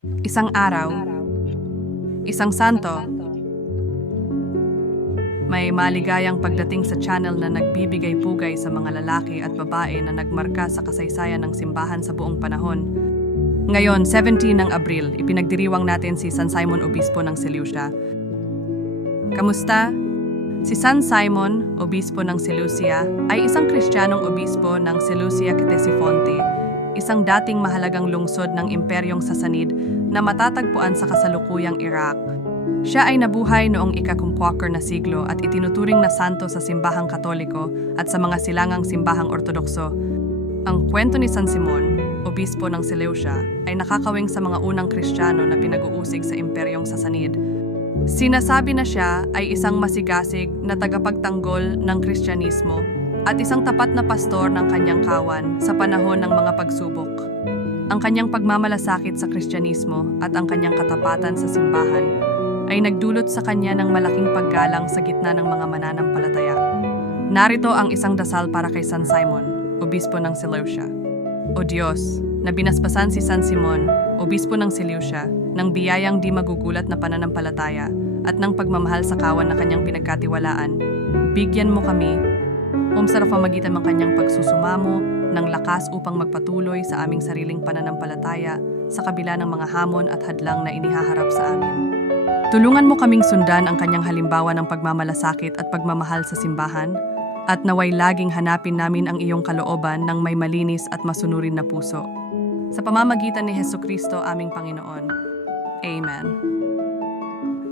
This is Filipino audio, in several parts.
Isang araw, isang santo, may maligayang pagdating sa channel na nagbibigay pugay sa mga lalaki at babae na nagmarka sa kasaysayan ng simbahan sa buong panahon. Ngayon, 17 ng Abril, ipinagdiriwang natin si San Simon Obispo ng Seleucia. Kamusta? Si San Simon, Obispo ng Seleucia, ay isang Kristiyanong Obispo ng Seleucia Ctesiphonte, isang dating mahalagang lungsod ng Imperyong Sasanid na matatagpuan sa kasalukuyang Iraq. Siya ay nabuhay noong ikakumquaker na siglo at itinuturing na santo sa simbahang katoliko at sa mga silangang simbahang ortodokso. Ang kwento ni San Simon, obispo ng Seleucia, ay nakakawing sa mga unang Kristiyano na pinag-uusig sa Imperyong Sasanid. Sinasabi na siya ay isang masigasig na tagapagtanggol ng Kristyanismo at isang tapat na pastor ng kanyang kawan sa panahon ng mga pagsubok. Ang kanyang pagmamalasakit sa Kristyanismo at ang kanyang katapatan sa simbahan ay nagdulot sa kanya ng malaking paggalang sa gitna ng mga mananampalataya. Narito ang isang dasal para kay San Simon, obispo ng Seleucia. O Diyos, na binasbasan si San Simon, obispo ng Seleucia, ng biyayang di magugulat na pananampalataya at ng pagmamahal sa kawan na kanyang pinagkatiwalaan, bigyan mo kami, um sa pamagitan ng kanyang pagsusumamo, ng lakas upang magpatuloy sa aming sariling pananampalataya sa kabila ng mga hamon at hadlang na inihaharap sa amin. Tulungan mo kaming sundan ang kanyang halimbawa ng pagmamalasakit at pagmamahal sa simbahan, at naway laging hanapin namin ang iyong kalooban ng may malinis at masunurin na puso. Sa pamamagitan ni Heso Kristo aming Panginoon. Amen.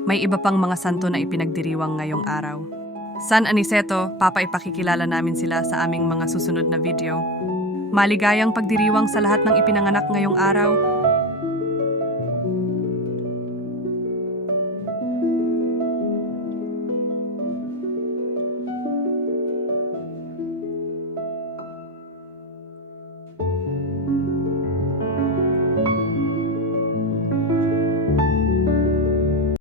May iba pang mga santo na ipinagdiriwang ngayong araw. San Aniceto, papaipakikilala namin sila sa aming mga susunod na video. Maligayang pagdiriwang sa lahat ng ipinanganak ngayong araw